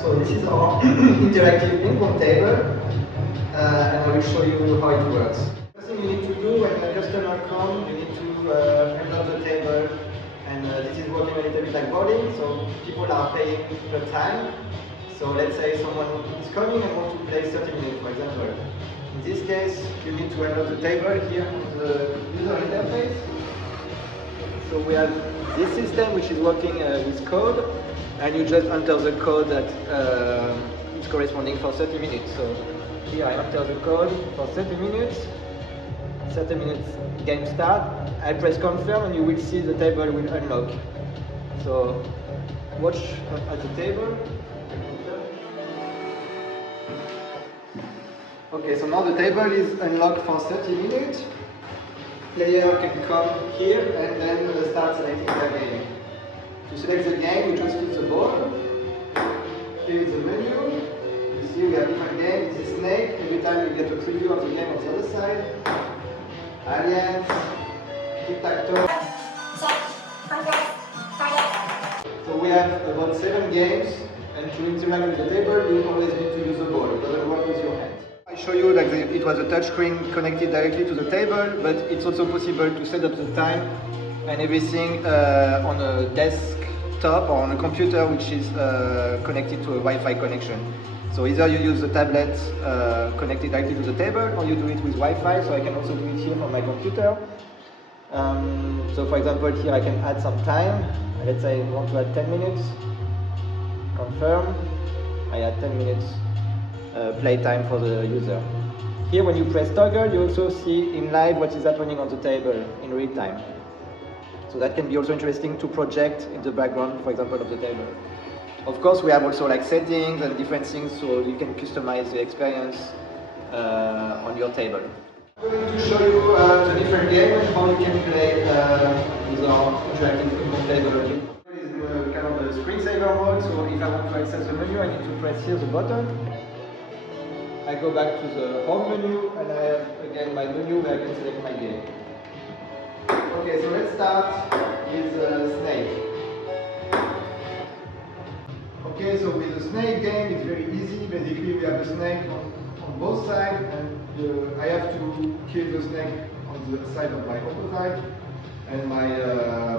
So this is our interactive ping-pong table, and I will show you how it works. First thing you need to do when a customer comes, you need to unlock the table, and this is working a little bit like bowling, so people are paying per time. So let's say someone is coming and wants to play 30 minutes, for example. In this case, you need to unlock the table here on the user interface. So we have this system which is working with code, and you just enter the code that is corresponding for 30 minutes. So here I enter the code for 30 minutes. 30 minutes game start. I press confirm and you will see the table will unlock. So watch at the table. Okay, so now the table is unlocked for 30 minutes. Player can come here and then start selecting their game. To select the game, you just click the ball. Here is the menu. You see we have different games. This is Snake. Every time you get a preview of the game on the other side. Aliens, tic-tac-toe. So we have about 7 games, and to interact with the table, you always need to use the ball. It doesn't work with your hand. I show you that it was a touchscreen connected directly to the table, but it's also possible to set up the time and everything on a desktop or on a computer which is connected to a Wi-Fi connection. So either you use the tablet connected directly to the table, or you do it with Wi-Fi. So I can also do it here from my computer. So for example, here I can add some time. Let's say I want to add 10 minutes. Confirm. I add 10 minutes play time for the user. Here when you press toggle, you also see in live what is happening on the table in real time. So that can be also interesting to project in the background, for example, of the table. Of course, we have also like settings and different things, so you can customize the experience on your table. I'm going to show you the different games and how you can play with our interactive ping-pong table. This is kind of the screensaver mode, so if I want to access the menu, I need to press here the button. I go back to the home menu, and I have again my menu where I can select my game. Okay, so let's start with Snake. Okay, so with the Snake game, it's very easy. Basically, we have a snake on both sides, and I have to kill the snake on the side of my opposite, and my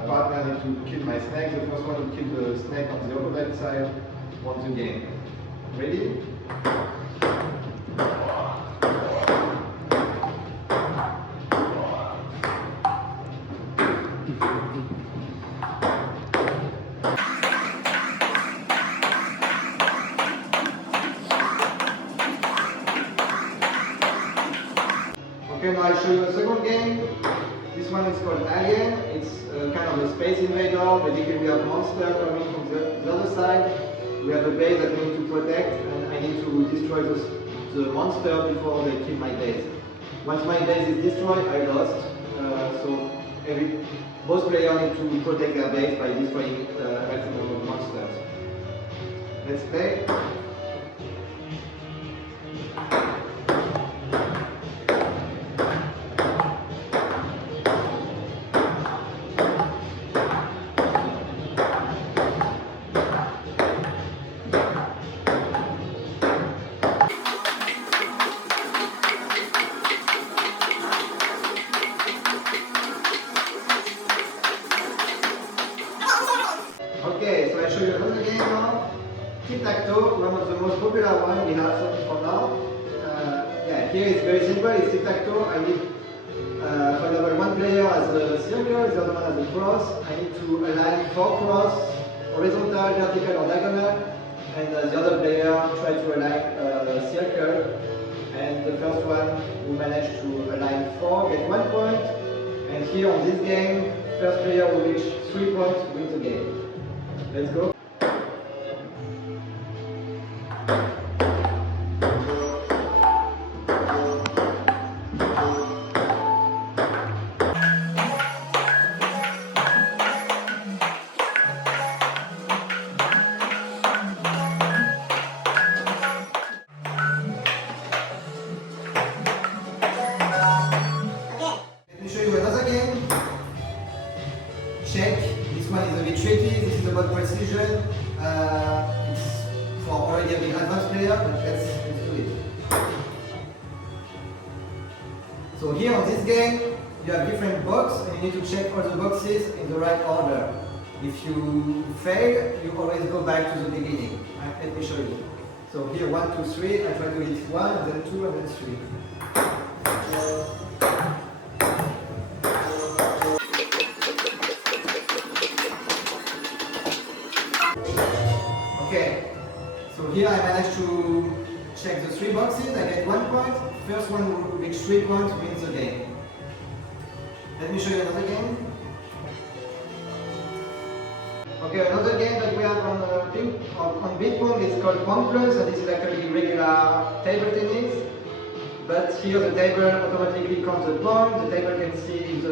partner needs to kill my snake. The first one to kill the snake on the opposite side wins the game. Ready? Okay, now I'll show you a second game. This one is called Alien. It's kind of a space invader. Basically, we have monsters coming from the other side. We have a base that we need to protect, and I need to destroy the monster before they kill my base. Once my base is destroyed, I lost. So both players need to protect their base by destroying a maximum of monsters. Let's play. Okay, so I show you another game now. Tic-tac-toe, one of the most popular ones we have for now. Yeah, here it's very simple, it's tic-tac-toe. I need, for example, one player has a circle, the other one has a cross. I need to align 4 cross, horizontal, vertical or diagonal. And the other player try to align a circle. And the first one who managed to align 4 get 1 point. And here on this game, first player will reach 3 points wins the game. Let's go. Check. This one is a bit tricky. This is about precision. It's for already a big advanced player, but let's do it. So here on this game, you have different boxes and you need to check all the boxes in the right order. If you fail, you always go back to the beginning. Let me show you. So here 1, 2, 3, I try to hit 1, and then 2, and then 3. Okay, so here I managed to check the 3 boxes, I get 1 point. First one who reach 3 points wins the game. Let me show you another game. Okay, another game that we have on Bit.Pong is called Pong Plus, and this is actually regular table tennis. But here the table automatically counts the point. The table can see if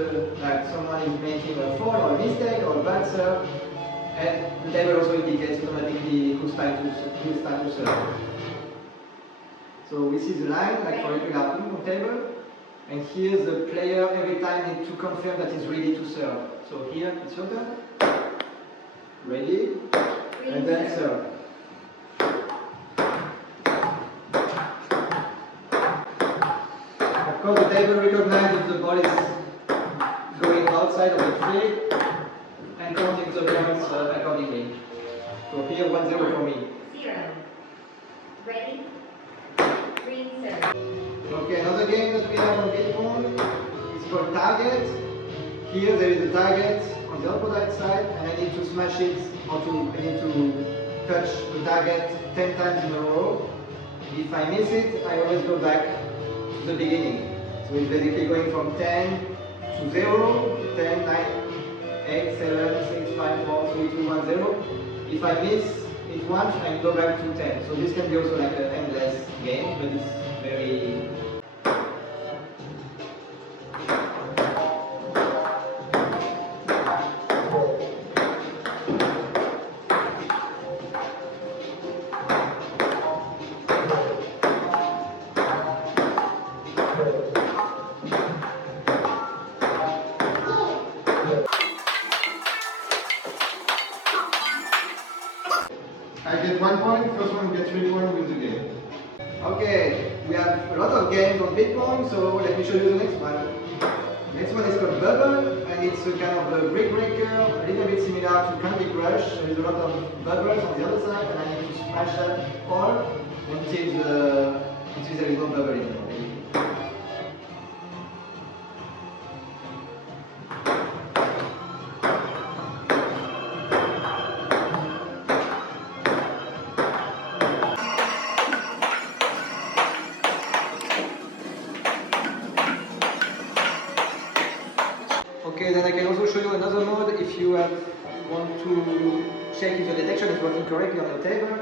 someone is making a fall or a mistake or a bad serve. And the table also indicates automatically who's time to serve. So we see the line, like for regular ping-pong table. And here the player every time needs to confirm that he's ready to serve. So here it's your turn. Ready, and then serve. Of course, the table recognizes if the ball is going outside of the field and counting the points accordingly. So here 1-0 for me. 0. Ready? Green serve. Okay, another game that we have on Bit.Pong is called Target. Here there is a target on the opposite side, and I need to smash it, or I need to touch the target 10 times in a row. If I miss it, I always go back to the beginning. So it's basically going from 10 to 0, 10, 9, 8, 7, 6, 5, 4, 3, 2, 1, 0. If I miss it once, I go back to 10. So this can be also like an endless game, but it's very... I get 1 point, first one gets 3 points, wins the game. Okay, we have a lot of games on Bit.Pong, so let me show you the next one. The next one is called Bubble, and it's a kind of a brick breaker, a little bit similar to Candy Crush. There is a lot of bubbles on the other side, and I need to smash that all until there is no bubble anymore. Okay, then I can also show you another mode if you want to check if the detection is working correctly on your table.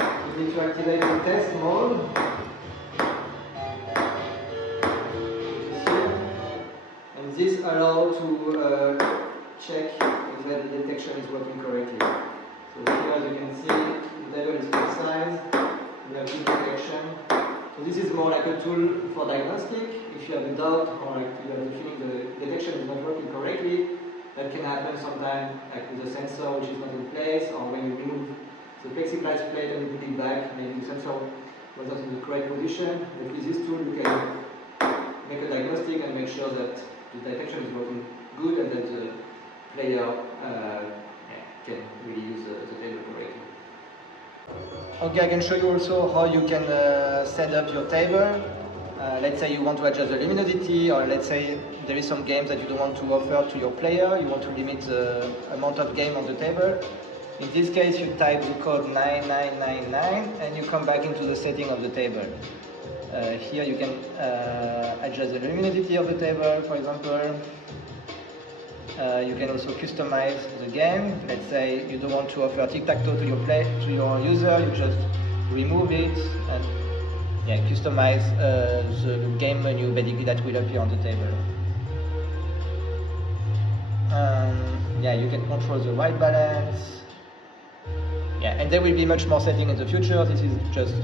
You need to activate the test mode. And this allows to check if the detection is working correctly. So here, as you can see, the table is precise. We have good detection. So this is more like a tool for diagnostic. If you have a doubt or like you have the feeling the detection is not working correctly, that can happen sometimes like with a sensor which is not in place, or when you remove the plexiglass plate and you put it back, maybe the sensor was not in the correct position. But with this tool you can make a diagnostic and make sure that the detection is working good and that the player can really use the table correctly. Okay, I can show you also how you can set up your table. Let's say you want to adjust the luminosity, or let's say there is some games that you don't want to offer to your player, you want to limit the amount of game on the table. In this case, you type the code 9999 and you come back into the setting of the table. Here you can adjust the luminosity of the table, for example. You can also customize the game. Let's say you don't want to offer tic-tac-toe to your user, you just remove it and customize the game menu basically that will appear on the table. You can control the white balance. And there will be much more setting in the future. This is just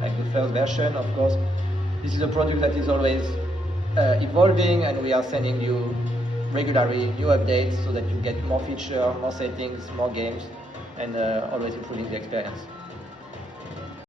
like the first version, of course. This is a product that is always evolving, and we are sending you regularly new updates so that you get more features, more settings, more games, and always improving the experience.